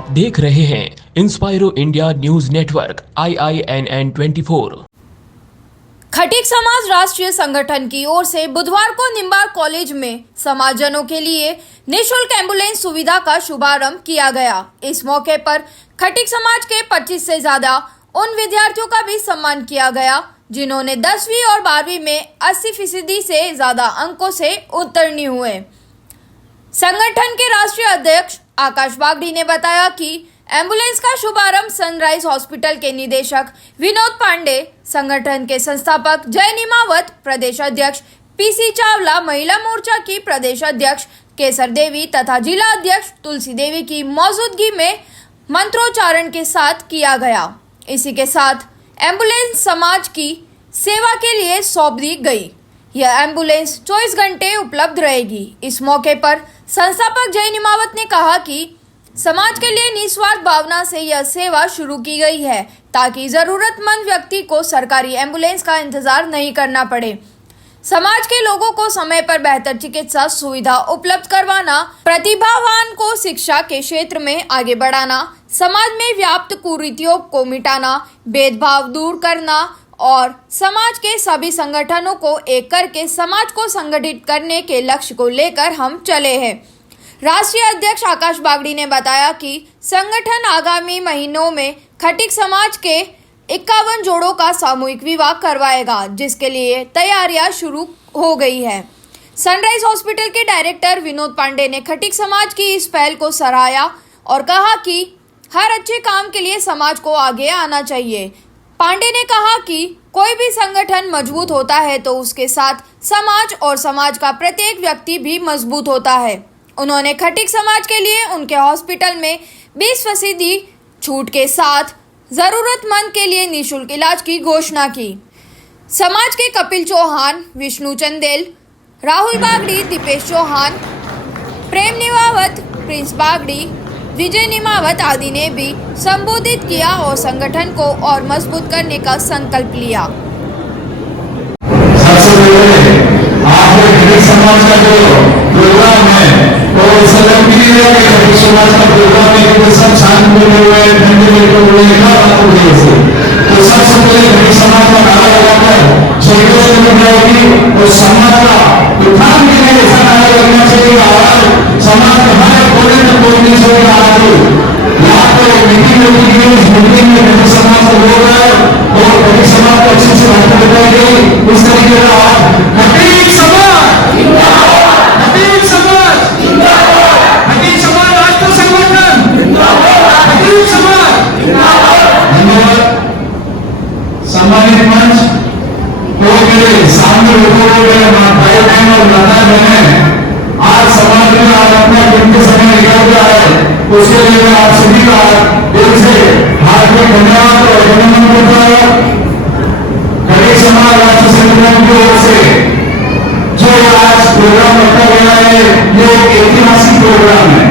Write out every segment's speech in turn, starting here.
आप देख रहे हैं Inspiro India news network IINN 24। Khatik समाज राष्ट्रीय संगठन की ओर से बुधवार को निम्बार कॉलेज में समाजजनों के लिए निःशुल्क एम्बुलेंस सुविधा का शुभारंभ किया गया। इस मौके पर खटीक समाज के 25 से ज्यादा उन विद्यार्थियों का भी सम्मान किया गया जिन्होंने 10वीं और 12वीं में 80% से ज्यादा अंकों से उत्तीर्ण हुए। संगठन के राष्ट्रीय अध्यक्ष आकाश बागड़ी ने बताया कि एम्बुलेंस का शुभारंभ सनराइज हॉस्पिटल के निदेशक विनोद पांडे, संगठन के संस्थापक जय निमावत, प्रदेश अध्यक्ष PC चावला, महिला मोर्चा की प्रदेश अध्यक्ष केसर देवी तथा जिला अध्यक्ष तुलसी देवी की मौजूदगी में मंत्रोच्चारण के साथ किया गया। इसी के साथ एम्बुलेंस समाज की सेवा के लिए सौंप दी गई। यह एम्बुलेंस 24 घंटे उपलब्ध रहेगी। इस मौके पर संस्थापक जय निमावत ने कहा कि समाज के लिए निस्वार्थ भावना से यह सेवा शुरू की गई है ताकि जरूरतमंद व्यक्ति को सरकारी एम्बुलेंस का इंतजार नहीं करना पड़े। समाज के लोगों को समय पर बेहतर चिकित्सा सुविधा उपलब्ध करवाना, प्रतिभावान को शिक्षा के क्षेत्र में आगे बढ़ाना, समाज में व्याप्त कुरीतियों को मिटाना, भेदभाव दूर करना और समाज के सभी संगठनों को एक करके समाज को संगठित करने के लक्ष्य को लेकर हम चले हैं। राष्ट्रीय अध्यक्ष आकाश बागड़ी ने बताया कि संगठन आगामी महीनों में खटीक समाज के 51 जोड़ों का सामूहिक विवाह करवाएगा, जिसके लिए तैयारियां शुरू हो गई है। सनराइज हॉस्पिटल के डायरेक्टर विनोद पांडे ने खटीक समाज की इस पहल को सराहा और कहा कि हर अच्छे काम के लिए समाज को आगे आना चाहिए। पांडे ने कहा कि कोई भी संगठन मजबूत होता है तो उसके साथ समाज और समाज का प्रत्येक व्यक्ति भी मजबूत होता है। उन्होंने खटीक समाज के लिए उनके हॉस्पिटल में 20% छूट के साथ जरूरतमंद के लिए निःशुल्क इलाज की घोषणा की। समाज के कपिल चौहान, विष्णु चंदेल, राहुल बागड़ी, दीपेश चौहान, प्रेम निमावत, प्रिंस बागड़ी, विजय निमावत आदि ने भी संबोधित किया और संगठन को और मजबूत करने का संकल्प लिया। समाज का जो प्रोग्राम है तो समाज का प्रोग्राम है कि सब शांति में हुए ठंडे में हुए तो सबसे पहले समाज का नारा लगाकर शहीदों से मिलाएगी और समाज का उत्थान के लिए ऐसा नारा लगना चाहिए। आवाज समाज के हर कोने में बोलनी चाहिए। आज यहाँ तो मीटिंग में समाज को बोल रहा है और समाज को अच्छे से बात बताई गई। इस तरीके का खटीक समाज सम्मानित मंच तो मेरे सामने भाई बहन और माता बहन आज समाज में आज अपना कीमती समय निकल रहा है, उसके लिए मैं आप सभी का दिल से हार्दिक धन्यवाद और अभिनंदन करता हूँ। खटीक समाज राष्ट्रीय संगठन की ओर से जो आज प्रोग्राम रखा गया है ये एक ऐतिहासिक प्रोग्राम है।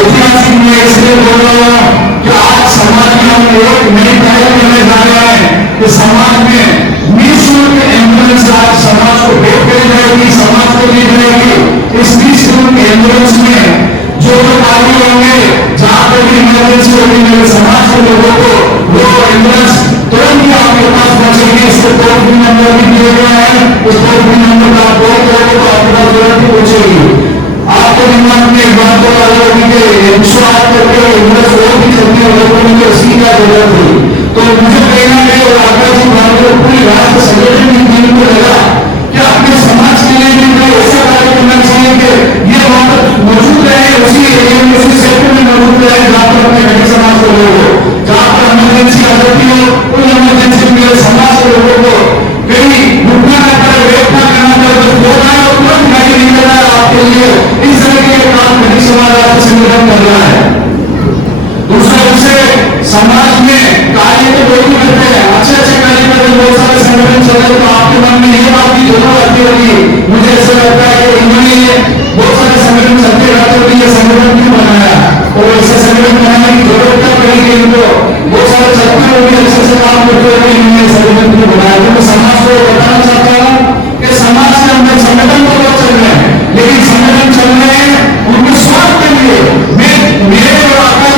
ऐतिहासिक मैं इसलिए बोल रहा हूँ कि आज समाज में हम एक नई पहल करने जा रहे हैं कि समाज में निःशुल्क एम्बुलेंस आज समाज को भेंट करी जाएगी, समाज को दी जाएगी। इस निःशुल्क एम्बुलेंस में जो लोग आगे होंगे, जहां पर भी इमरजेंसी होगी, मेरे समाज के लोगों को वो एम्बुलेंस तुरंत ही आपके पास पहुंचेगी। इसके टोल फ्री नंबर भी दिए गए हैं, उस टोल फ्री नंबर का आप कॉल करोगे तो आपके पास तुरंत ही पहुंचेगी। आपके दिमाग में एक बात तो आ जाएगी कि विश्वास करके एम्बुलेंस और भी चलती है, लोगों को इसकी क्या जरूरत है। तो मुझे कहना है और आकाश जी बात पूरी राष्ट्र संगठन की टीम को लगा कि अपने समाज के लिए भी कोई ऐसा कार्य करना चाहिए कि ये वहां पर मौजूद रहे, उसी एरिया में उसी सेक्टर में मौजूद रहे जहां पर अपने खटीक समाज के लोग हो, जहां पर इमरजेंसी आ जाती हो उन इमरजेंसी में समाज के लोगों को कहीं रुकना न पड़े, वेट न करना पड़े, बस बोलना है और तुरंत गाड़ी निकलना है आपके लिए। इस तरह के काम खटीक समाज राष्ट्रीय संगठन कर रहा है। दूसरा विषय समाज में कार्य तो लोग ही करते हैं, अच्छे अच्छे कार्य करते हैं, बहुत सारे संगठन चल रहे, तो आपके मन में ये बात की जरूर आती होगी। मुझे ऐसा लगता है कि इन्होंने बहुत सारे संगठन चलते रहते हुए ये संगठन क्यों बनाया और ऐसे संगठन बनाने की जरूरत क्या पड़ेगी इनको। बहुत सारे चलते हुए भी अच्छे से काम करते हुए इन्होंने संगठन क्यों बनाया। तो मैं समाज को बताना चाहता हूँ कि समाज के अंदर संगठन तो बहुत चल रहे हैं, लेकिन संगठन चल रहे हैं उनके स्वार्थ के लिए। मेरे और आकाश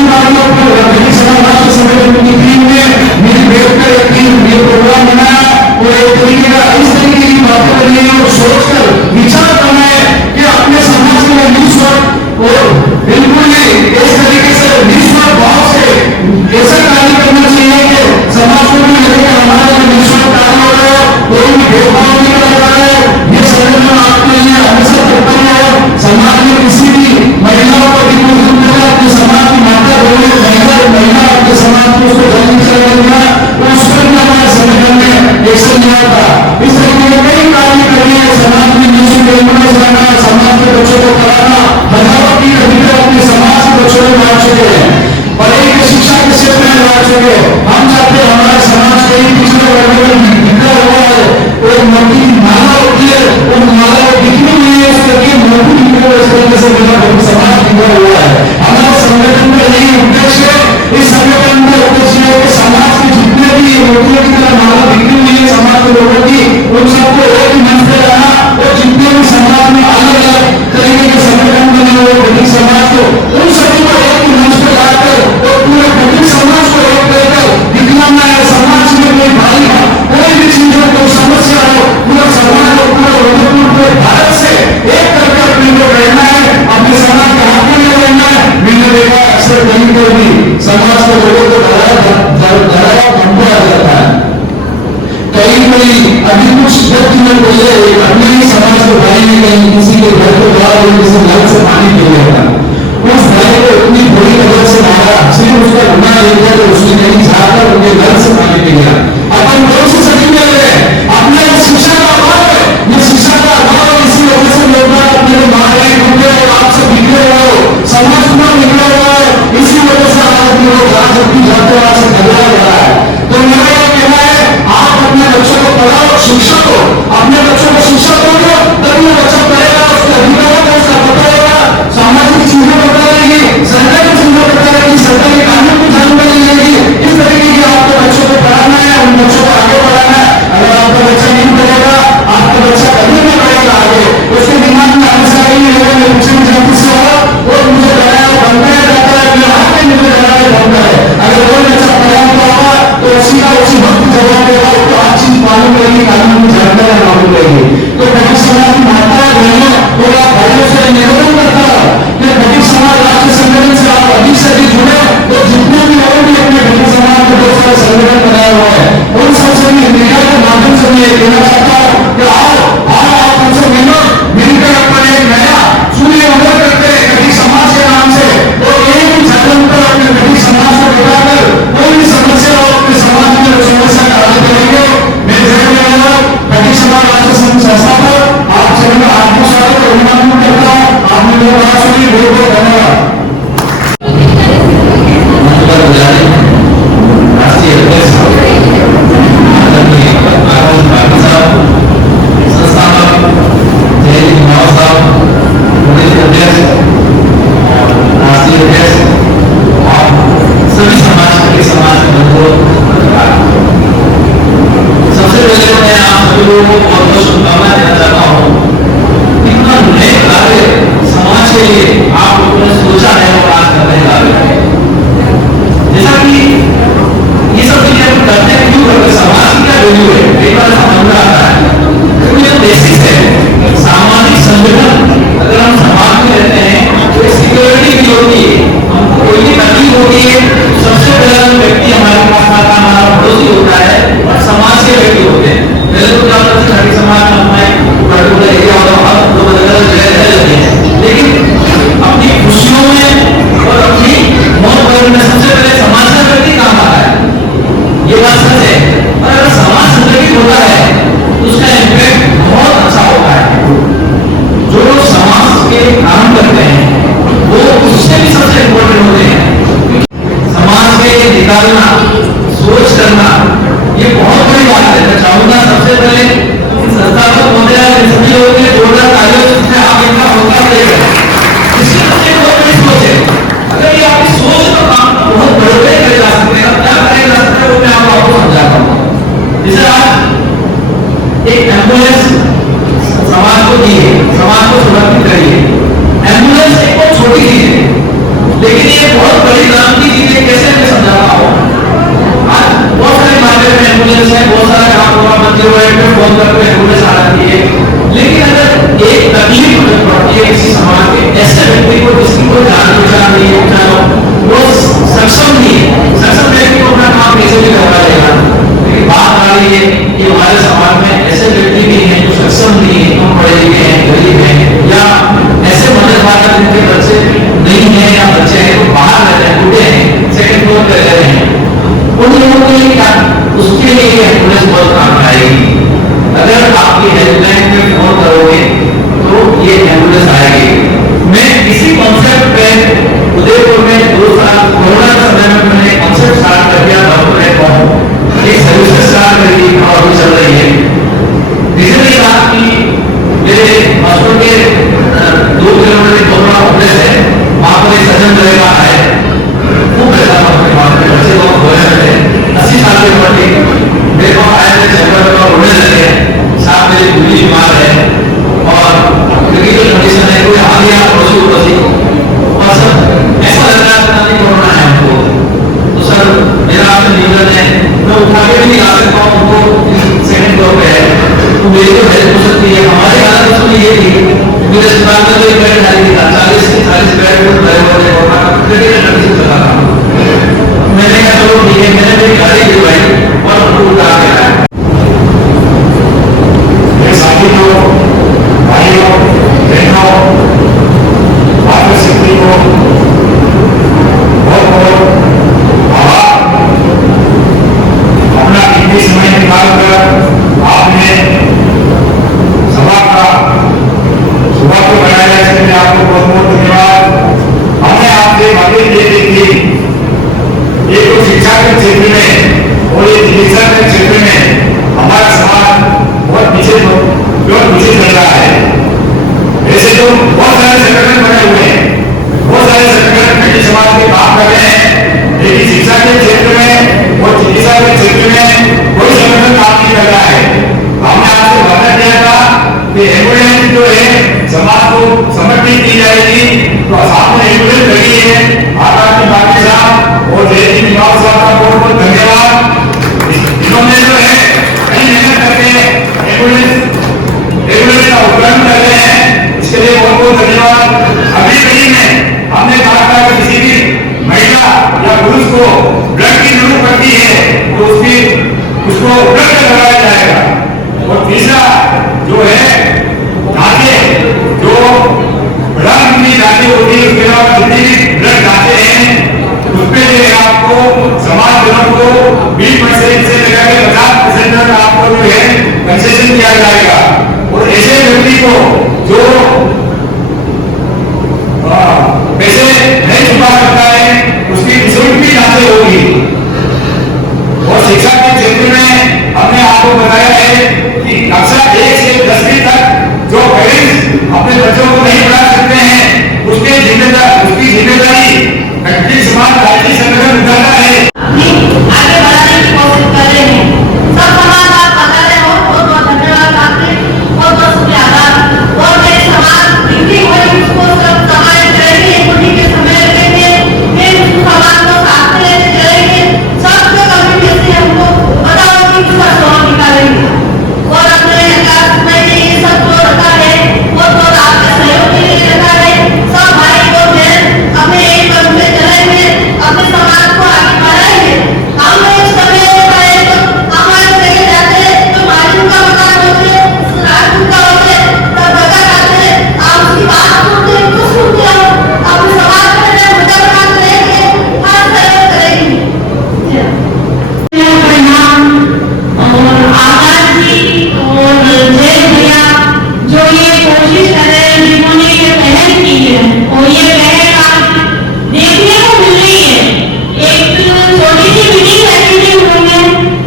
और किसी नल से पानी पी लिया था। उस भाई को इतनी बुरी नजर से मारा, सिर्फ उसका गुनाह ये था कि उसने कहीं जाकर उनके नल से पानी पी लिया। अपन लोग से सभी मिल रहे अपना शिक्षा का अभाव है, ये शिक्षा का अभाव है, इसी वजह से लोग अपने को मार रहे हैं और आपसे बिगड़े हुए हो, समाज में बिगड़े हुए हो, इसी वजह से आप अपने लोग राजनीति जाते हैं, आपसे झगड़ा हो रहा है। तो मेरा ये कहना है, आप अपने बच्चों को पढ़ाओ, शिक्षा को, अपने बच्चों को शिक्षा दो, तभी वो बच्चा पढ़ेगा, उसका अधिकार होगा, उसका पता होगा, सामाजिक चीजें पता रहेगी, सरकारी चीजें पता रहेगी, सरकारी कानून की जानकारी मिलेगी। इस तरीके की आपको बच्चों को पढ़ाना है, उन बच्चों को आगे बढ़ाना है। अगर आपका बच्चा नहीं पढ़ेगा, आपका बच्चा कभी नहीं बढ़ेगा आगे, उसके दिमाग में हमेशा ही रहेगा मैं मुझे जल्दी से हो, वो मुझे बनाया बनता है, जाता है, मेरे हाथ में मुझे बनाया बनता है। अगर वो बच्चा पढ़ा हुआ होगा तो उसी का उसी वक्त जवाब देगा, उसको हर चीज मालूम रहेगी, कानून की जानकारी मालूम रहेगी। तो कभी समाज की माताएं बहनों और आप भाइयों से निवेदन करता हूं कि कभी समाज राष्ट्रीय संगठन से आप अधिक से अधिक जुड़े, तो जितने भी और भी अपने कभी समाज के बहुत सारे संगठन बनाए हुए हैं, उन सबसे भी मीडिया के माध्यम से मैं कहना चाहता हूं कि आओ आप हमसे मिलो, मिलकर अपन एक नया सूर्य उदय करते हैं कभी समाज के नाम से। तो एक ही जन्म पर अपने कभी समाज को बताकर कोई भी समस्या हो अपने समाज में समस्या का हल करेंगे। मैं कभी समाज राज्य संस्था पर आप सभी का हार्दिक स्वागत और अभिनंदन करता हूँ। आपने मेरी बात सुनी, बहुत बहुत धन्यवाद। राष्ट्रीय अध्यक्ष संस्थापक जयदीप माव साहब, प्रदेश अध्यक्ष और राष्ट्रीय अध्यक्ष और सभी समाज के बंधुओं, सबसे पहले मैं आप सभी लोगों को बहुत बहुत शुभकामनाएं देना चाहता हूँ। इतना नए कार्य समाज के लिए आप लोगों ने सोचा है और आज करने जा रहे हैं। जैसा कि ये सब चीजें हम करते हैं, क्यों करते हैं, समाज की क्या वैल्यू है, कई बार ऐसा मन में आता है। तो ये बेसिक है, सामाजिक संगठन अगर हम समाज में रहते हैं तो सिक्योरिटी भी होती है, हमको कोई भी तकलीफ होती है सबसे पहला जो व्यक्ति हमारे पास आता है हमारा पड़ोसी होता है और समाज के व्यक्ति होते हैं। पहले तो क्या होता था कि समाज में हमारे पर्टिकुलर एरिया होता था, लोग अलग अलग जगह रहने लगे हैं, लेकिन अपनी खुशियों में और अपनी मौत में सबसे पहले समाज का व्यक्ति काम आता है, ये बात सच है। और अगर समाज संगठित होता है तो उसका इम्पैक्ट बहुत अच्छा होता है। जो लोग समाज के काम करते हैं वो उससे भी सबसे इम्पोर्टेंट होते हैं। समाज में निकालना, सोच करना, ये बहुत बड़ी बात है। मैं चाहूंगा सबसे पहले संस्थापक महोदय सभी लोगों के जोरदार तालियों से आप इनका हौसला देंगे। इसकी सबसे बहुत बड़ी सोच है। अगर ये आपकी सोच का काम बहुत बड़े बड़े करे जा सकते हैं, क्या करे जा सकते हैं वो मैं आपको समझाता हूँ। जैसे आज एक एम्बुलेंस समाज को दी है, समाज को सुरक्षित करी है। एम्बुलेंस एक बहुत छोटी चीज है, लेकिन ये बहुत बड़ी क्रांति चीज है। कैसे मैं समझाता हूँ, आज बहुत सारे मार्केट में एम्बुलेंस है, बहुत सारे काम होगा, मंदिर में फोन करके एम्बुलेंस आ जाती है। लेकिन अगर एक तकलीफ पड़ती है किसी समाज के ऐसे व्यक्ति को जिसकी कोई जान पहचान नहीं है, वो सक्षम नहीं है, सक्षम व्यक्ति को अपना काम कैसे भी करवा लेगा। लेकिन बात आ रही है कि हमारे समाज में ऐसे व्यक्ति भी हैं जो सक्षम नहीं है, कम पढ़े लिखे हैं, गरीब हैं, या ऐसे मदद पाकर जिनके बच्चे नहीं है या बच्चे हैं तो बाहर रहते हैं, टूटे हैं, सेकंड फ्लोर पे रह रहे हैं, उन लोगों के लिए क्या, उसके लिए एम्बुलेंस बहुत काम आएगी। अगर आपकी हेल्पलाइन पे फोन करोगे तो ये एम्बुलेंस आएगी। मैं इसी कॉन्सेप्ट पे उदयपुर में 2 साल कोरोना के समय में मैंने कॉन्सेप्ट स्टार्ट कर दिया, डॉक्टर एक सर्विस स्टार्ट कर दी और अभी चल रही है। रीजन ये था कि मेरे हॉस्पिटल के 2 किलोमीटर की कोरोना ऑपरेशन है, वहां पर एक सज्जन रहेगा है, खूब पैसा अपने वहां पे बच्चे लोग हो रहे थे 80 साल के ऊपर के, मेरे पास आए थे चैम्बर में रोने लगे, साथ मेरी पूरी बीमार है और क्रिटिकल कंडीशन है, कोई आ गया पड़ोसी और सर ऐसा लग रहा है कि कोरोना है हमको। तो सर मेरा आपसे निवेदन है, मैं उठा के भी नहीं ला सकता हूँ, उनको सेकंड फ्लोर पे है, तो मेरी तो हेल्प हो सकती है। हमारी हालत उसमें ये थी, मेरे अस्पताल में तो एक बेड खाली था, 40 बेड बहुत बहुत धन्यवाद। हमने आपसे बातें ये देखी, ये तो शिक्षा के क्षेत्र में और ये चिकित्सा के क्षेत्र में हमारा समाज बहुत पीछे चल रहा है। ऐसे तो बहुत सारे संगठन बने हुए हैं, बहुत सारे संगठन खड़ी समाज के काम कर रहे हैं, लेकिन शिक्षा के क्षेत्र में और चिकित्सा के क्षेत्र में कोई संगठन काम नहीं कर रहा है। हमने आपसे वादा किया था कि एम्बुलेंस जो है समाज को समर्पित की जाएगी, तो सामने एम्बुलेंस लगी है। आकाश की बाकी साहब और जयती निवास साहब का बहुत बहुत धन्यवाद। इन्होंने जो है कई मेहनत करके एम्बुलेंस का उपकरण कर रहे हैं, इसके लिए बहुत बहुत धन्यवाद। अभी कहीं में हमने कहा था कि किसी भी महिला या पुरुष को ब्लड की जरूरत पड़ती है तो उसको ब्लड लगाया जाएगा। और तीसरा जो है जांचें, जो ब्लड की जांचें होती है, उसके अलावा जितनी भी ब्लड जांचें हैं उसपे जो है आपको समाज जनों को 20% से लेकर 50% तक आपको जो है कंसेशन दिया जाएगा। और ऐसे व्यक्ति को जो पैसे नहीं चुका सकता है उसकी निःशुल्क भी जांचें होगी। और शिक्षा के क्षेत्र में हमने आपको बताया है कि कक्षा 1 से 10वीं तक जो पेरेंट्स अपने बच्चों को नहीं पढ़ा सकते हैं उसकी जिम्मेदारी खड़ी समाज राज्य संगठन उठाता है। आगे बढ़ाने की कोशिश कर रहे हैं। सब समाज आप बता रहे हो, बहुत बहुत धन्यवाद आपके, बहुत बहुत शुक्रिया आभार। और मेरे समाज दिखती हुई उसको सब समाज करेंगे, उन्हीं के समय लगेंगे, फिर उस समाज को साथ में लेके चलेंगे। सबको कभी से हमको बताओ कि उसका स्वभाव निकालेंगे। और अपने क्लास में ये सब जो रखा है बहुत बहुत आपके सहयोग के लिए रखा है। सब भाई और बहन अपने एक कदम से चलेंगे, अपने समाज को आगे बढ़ाएंगे। हम लोग समय पर तो हमारे लेके जाते हैं, तो मालूम का मकान होते, राजपूत का होते, तब जगह जाते, आप उसकी बात सुनते, कुछ सुनते हो, अपने समाज में मजा बना करेंगे, हर सहयोग करेंगे। प्रणाम और आकाश जी और जय भैया जो ये कोशिश कर रहे हैं, जिन्होंने ये पहल की है और ये पहल आप देखने को मिल रही है। एक छोटी सी मीटिंग रखी थी उन्होंने,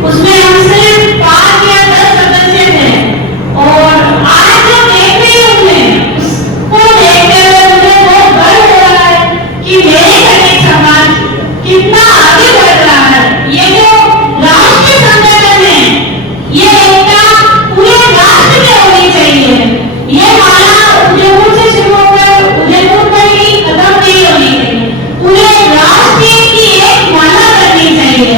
उसमें हम सिर्फ 5 या 10 सदस्य थे और आज जो देख रही हूँ मैं उसको देखते हुए मुझे बहुत गर्व हो रहा है कि मेरे खटीक समाज कितना आगे बढ़ रहा है। ये जो राष्ट्रीय संगठन है ये एकता पूरे राष्ट्र में होनी चाहिए। ये माला उदयपुर से शुरू होकर उदयपुर पर ही खत्म नहीं होनी चाहिए, पूरे राष्ट्र की एक माला करनी चाहिए।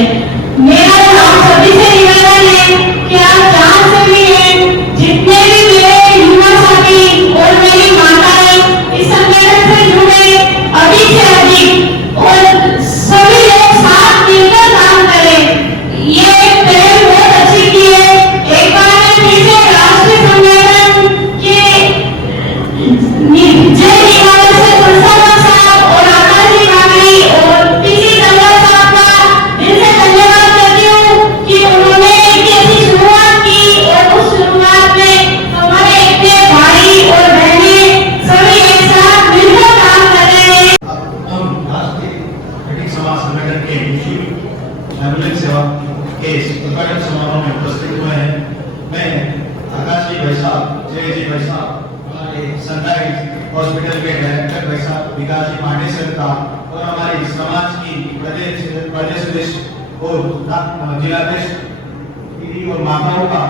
मेरा आप सभी से निवेदन है कि आप जहाँ से भी हैं, जितने भी मेरे युवा साथी और मेरी माताएं इस संगठन से जुड़े, अधिक से अधिक और सभी लोग साथ मिलकर काम करें। ये एक पहल बहुत अच्छी की है। एक बार मैं फिर से राष्ट्रीय संगठन के जय निवास से प्रसन्न साहब और आकाशी भाभी और पीसी दंगा साहब का दिल से धन्यवाद करती हूँ कि उन्होंने एक ऐसी शुरुआत की और उस शुरुआत में हमारे इतने भाई और बहनें सभी एक साथ मिलकर काम कर रहे हैं। हम राष्ट्रीय खटीक समाज संगठन के निःशुल्क एम्बुलेंस सेवा के उद्घाटन समारोह में उपस्थित हुए हैं। मैं आकाश जी भाई साहब, जय जी भाई साहब, हमारे सनराइज हॉस्पिटल के डायरेक्टर भाई साहब विकास जी पांडे सर का और हमारे समाज की प्रदेश अध्यक्ष और जिलाध्यक्ष दीदी और माताओं का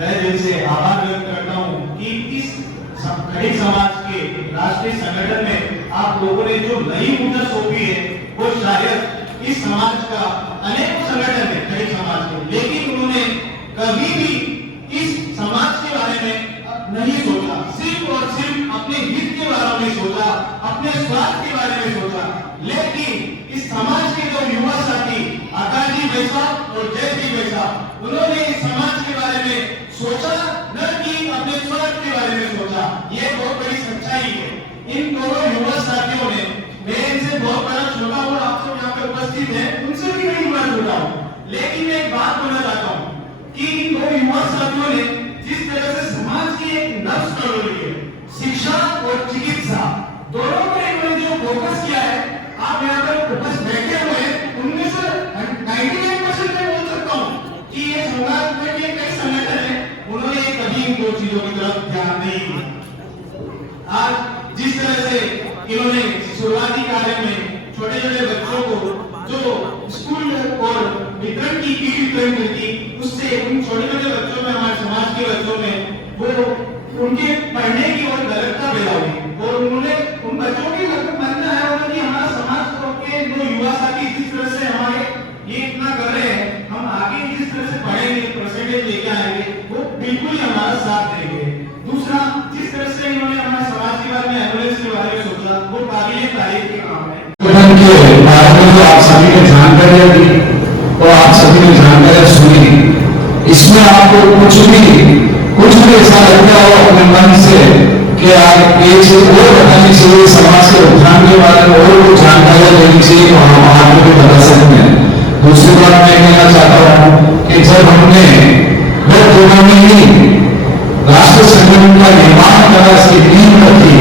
तहे दिल से आभार व्यक्त करता हूँ कि इस खटीक समाज के राष्ट्रीय संगठन में आप लोगों ने जो नई ऊर्जा सौंपी है वो शायद इस समाज का अनेकों संगठन है खटीक समाज के, लेकिन उन्होंने कभी भी इस समाज के बारे में नहीं सोचा, सिर्फ और सिर्फ अपने हित के बारे में सोचा, अपने स्वार्थ के बारे में सोचा। लेकिन इस समाज के जो युवा साथी आकाश जी भाई साहब और जय जी भाई साहब, उन्होंने इस समाज के बारे में सोचा, न कि अपने स्वार्थ के बारे में सोचा। ये बहुत बड़ी सच्चाई है। इन दोनों युवा साथियों ने, मैं इनसे बहुत बड़ा छोटा हूँ, आप सब यहाँ पे उपस्थित हैं, उनसे भी कहीं बड़ा छोटा हूँ, लेकिन मैं एक बात बोलना चाहता हूँ कि इन दो युवा साथियों ने जिस तरह से समाज की एक नब्ज टटोली है, शिक्षा और चिकित्सा दोनों और चीजों की तरफ ध्यान नहीं दिया। आज जिस तरह से इन्होंने शुरुआती कार्य में छोटे छोटे बच्चों को जो स्कूल और वितरण की किट वितरण की थी, उससे उन छोटे छोटे बच्चों में, हमारे समाज के बच्चों में वो उनके पढ़ने की और गलतता पैदा हुई और उन्होंने उन बच्चों की मानना है कि हमारा समाज के जो युवा साथी जिस तरह से हमारे ये इतना कर रहे हैं, हम आगे जिस तरह से पढ़ेंगे, परसेंटेज लेके आएंगे, वो बिल्कुल ही हमारा साथ देंगे। दूसरा, जिस तरह से इन्होंने हमारे समाज के बारे में, एम्बुलेंस के बारे में सोचा, वो काबिल तारीफ के काम है। के बारे में जो आप सभी ने जानकारियां दी और आप सभी ने जानकारियां सुनी, इसमें आपको कुछ भी ऐसा लगता हो अपने मन से कि आप ये चीज और बतानी चाहिए, समाज के उत्थान के बारे में और कुछ जानकारियां देनी चाहिए, तो हम आपको भी बता सकते हैं। दूसरी बात मैं कहना चाहता हूं कि जब हमने गत दिनों में ही राष्ट्रीय संगठन का निर्माण करा, इसकी नींव रखी,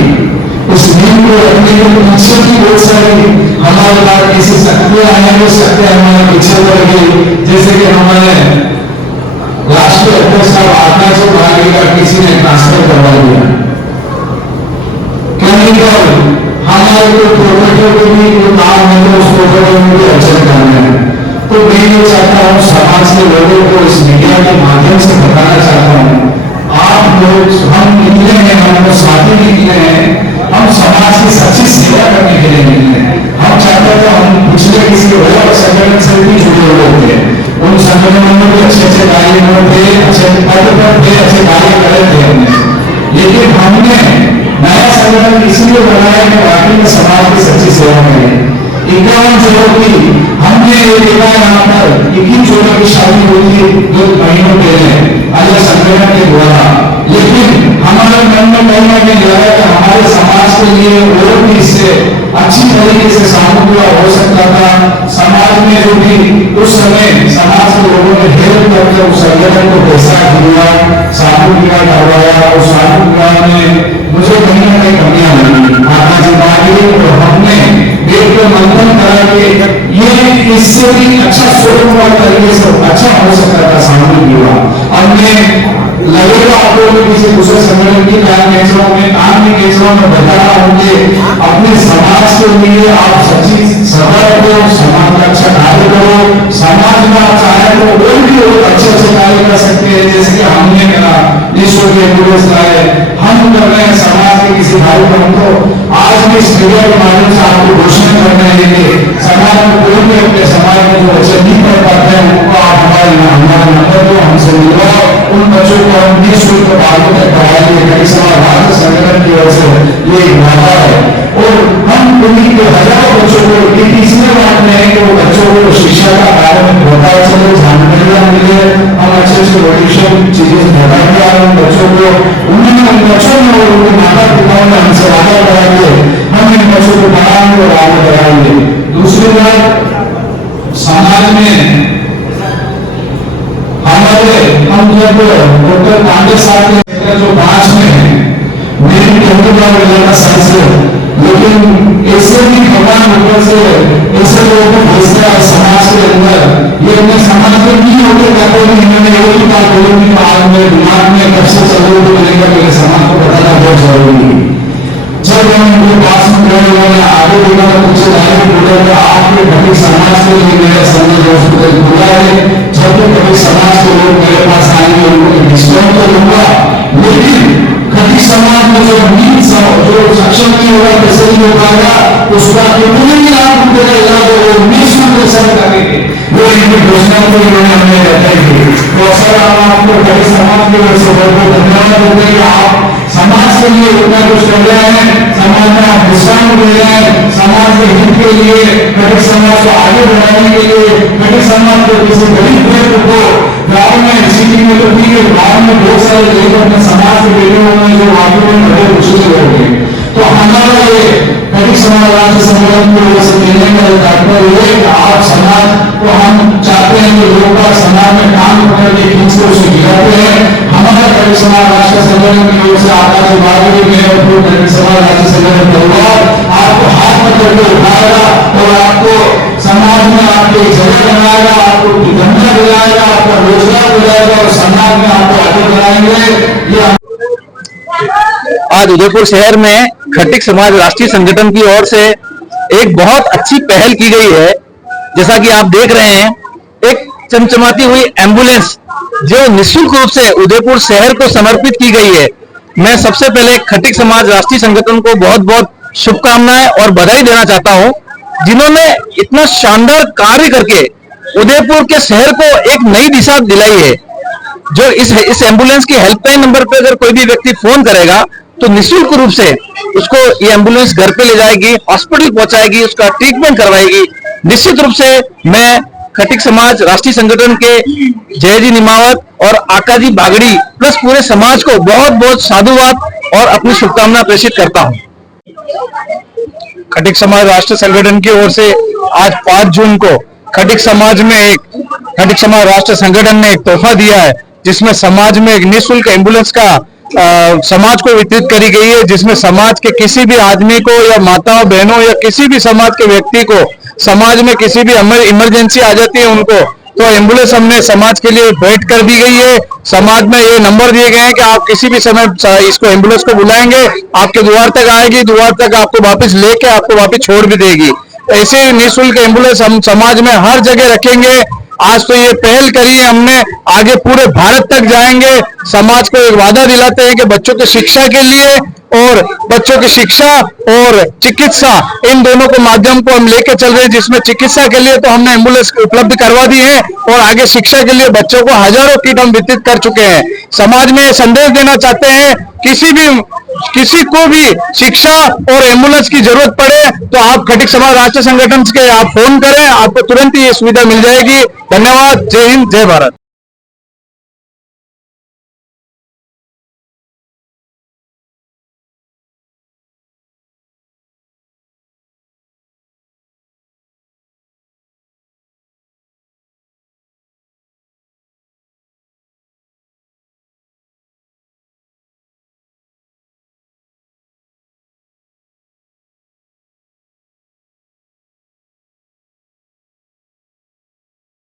उस नींव को रखने के पीछे की बहुत सारी हमारे पास ऐसी शक्तियां हैं, वो शक्तियां हमारे पीछे पड़ गई। जैसे कि हमारे राष्ट्रीय अध्यक्ष साहब आकाश और भाग्य का किसी ने ट्रांसफर करवा दिया, केमिकल हमारे को प्रोफेसर को भी कोई काम है तो उस प्रोफेसर में भी अड़चन करना है। तो मैं ये चाहता हूँ समाज के लोगों को इस मीडिया के माध्यम से बताना चाहता हूँ, आप लोग, हम निकले हैं, हम साथी निकले हैं, हम समाज की सच्ची सेवा करने के लिए निकले हैं। हम चाहते थे, हम पिछले किसी और संगठन से भी जुड़े हुए थे, उन संगठनों में भी अच्छे कार्य थे, अच्छे पद पर थे, अच्छे कार्य करे थे हमने, लेकिन हमने नया संगठन इसलिए बनाया कि वाकई में समाज की सच्ची सेवा करें। 51 जोड़ों की हमने ये देखा, यहाँ पर 21 जोड़ों की शादी हुई थी 2 महीनों पहले अलग संगठन के द्वारा, लेकिन हमारे मन में कहीं ना कहीं लगा कि हमारे समाज के लिए और भी इससे अच्छी तरीके से सामूहिक हो सकता था। समाज में जो भी उस समय समाज के लोगों ने हेल्प करके उस संगठन को पैसा दिया, सामूहिक करवाया, उस सामूहिक में मुझे कहीं ना कहीं कमियां लगी। आकाश भाग्य और हमने एक मंथन करा कि ये इससे भी अच्छा स्वरूप वाला तरीके से अच्छा हो सकता था सामूहिक विवाह। हमने लगेगा आपको कि किसी दूसरे संगठन की काम नहीं कैसा में बताना होंगे, अपने समाज के लिए आप सच्ची सभा को, समाज का अच्छा कार्य करो, समाज में आप चाहे तो और भी अच्छे कार्य कर सकते हैं। जैसे कि हमने कहा निःशुल्क एम्बुलेंस लाए, हम कर रहे हैं समाज के किसी भाई बहन को, आज भी इस मीडिया के माध्यम से आपको घोषणा करने के लिए समाज में कोई भी अपने समाज में जो बच्चे नहीं पढ़ पाते हैं उनको आप हमारा नंबर दो, हमसे मिलवाओ, उन बच्चों को हम निःशुल्क बातों तक पढ़ाएंगे। कई समाज राज्य संगठन की वजह से ये एक वादा है और हम उन्हीं के हजारों बच्चों को इसमें बात नहीं है कि वो बच्चों को शिक्षा का बारे में पता चले, जानकारियां मिले, हम अच्छे वोल्यूशन चीजें बता दिया उन बच्चों को, उन्होंने उन बच्चों में और उनके माता पिताओं ने हमसे वादा कराएंगे, हम इन बच्चों को पढ़ाएंगे और आगे बढ़ाएंगे। दूसरी बात, समाज में हम जब डॉक्टर पांडे साहब के जो 5 में है मेरी मिला साइंस से, लेकिन ऐसे भी भगवान ऊपर से ऐसे लोगों को भेजता है समाज के अंदर, ये अपने समाज में नहीं होते जाते हैं। इन्होंने एक ही बात बोली कि आज मेरे दिमाग में कब से चलो तो मिलेगा, मेरे समाज को बताना बहुत जरूरी है। जब हम उनके पास में गए, उन्होंने आगे देखा तो कुछ डायरेक्ट बोला कि आपके कभी समाज के लिए मेरे संजय हॉस्पिटल खुला है, जब भी कभी समाज के लोग मेरे पास आएंगे उनको डिस्काउंट तो दूंगा, लेकिन कभी समाज में जो जो सक्षम नहीं होगा, पैसे नहीं हो पाएगा, उसका कितने भी लाख रुपए का इलाज हो वो निःशुल्क सर करेंगे। वो इनकी घोषणा को इन्होंने हमें बताई थी। तो सर हम आपको कभी समाज के वजह से बहुत धन्यवाद देते हैं कि आप समाज के लिए उतना कुछ कर रहे हैं, समाज में आप विश्राम दे रहे हैं, समाज के हित के लिए, कभी समाज को आगे बढ़ाने के लिए, कभी समाज को किसी गरीब व्यक्ति को गाँव में, सिटी में तो ठीक है, गाँव में बहुत सारे लोग अपने समाज के बेटियों में जो वाकई में बड़े खुशी से रहेंगे। तो हमारा ये कभी समाज राज्य संगठन की वजह से मिलने का तात्पर्य है कि आप समाज को, हम चाहते हैं कि लोग का समाज में काम करने की खींच को उसे गिराते हैं। हमारा कभी समाज राष्ट्रीय संगठन की ओर से आकाश विभाग में कभी समाज राज्य संगठन परिवार आपको हाथ पकड़ के उठाएगा और आपको समाज में आपकी जगह बनाएगा, आपको धंधा दिलाएगा, आपका रोजगार दिलाएगा और समाज में आपको आपको कराएंगे। ये आज उदयपुर शहर में खटिक समाज राष्ट्रीय संगठन की ओर से एक बहुत अच्छी पहल की गई है। जैसा कि आप देख रहे हैं, एक चमचमाती हुई एम्बुलेंस जो निःशुल्क रूप से उदयपुर शहर को समर्पित की गई है। मैं सबसे पहले खटिक समाज राष्ट्रीय संगठन को बहुत बहुत शुभकामनाएं और बधाई देना चाहता हूं, जिन्होंने इतना शानदार कार्य करके उदयपुर के शहर को एक नई दिशा दिलाई है। जो इस एम्बुलेंस की हेल्पलाइन नंबर पे अगर कोई भी व्यक्ति फोन करेगा तो निःशुल्क रूप से उसको ये एम्बुलेंस घर पे ले जाएगी, हॉस्पिटल पहुंचाएगी, उसका ट्रीटमेंट करवाएगी। निश्चित रूप से मैं खटिक समाज राष्ट्रीय संगठन के जयजी निमावत और आकाजी बागड़ी प्लस पूरे समाज को बहुत बहुत साधुवाद और अपनी शुभकामना प्रेषित करता हूं। खटिक समाज राष्ट्रीय संगठन की ओर से आज 5 जून को खटिक समाज राष्ट्रीय संगठन ने एक तोहफा दिया है, जिसमें समाज में एक निःशुल्क एम्बुलेंस का समाज को वितरित करी गई है, जिसमें समाज के किसी भी आदमी को या माताओं बहनों या किसी भी समाज के व्यक्ति को समाज में किसी भी इमरजेंसी आ जाती है उनको, तो एम्बुलेंस हमने समाज के लिए भेंट कर दी गई है। समाज में ये नंबर दिए गए हैं कि आप किसी भी समय इसको एम्बुलेंस को बुलाएंगे, आपके द्वार तक आएगी, द्वार तक आपको वापस लेके आपको वापस छोड़ भी देगी। ऐसे निःशुल्क एम्बुलेंस हम समाज में हर जगह रखेंगे। आज तो ये पहल करी है हमने, आगे पूरे भारत तक जाएंगे। समाज को एक वादा दिलाते हैं कि बच्चों की शिक्षा के लिए और बच्चों की शिक्षा और चिकित्सा, इन दोनों के माध्यम को हम लेके चल रहे हैं, जिसमें चिकित्सा के लिए तो हमने एम्बुलेंस उपलब्ध करवा दी है और आगे शिक्षा के लिए बच्चों को हजारों किट हम वितरित कर चुके हैं। समाज में संदेश देना चाहते हैं, किसी को भी शिक्षा और एम्बुलेंस की जरूरत पड़े तो आप खटिक समाज राष्ट्रीय संगठन के आप फोन करें, आपको तुरंत ही ये सुविधा मिल जाएगी। धन्यवाद। जय हिंद, जय भारत।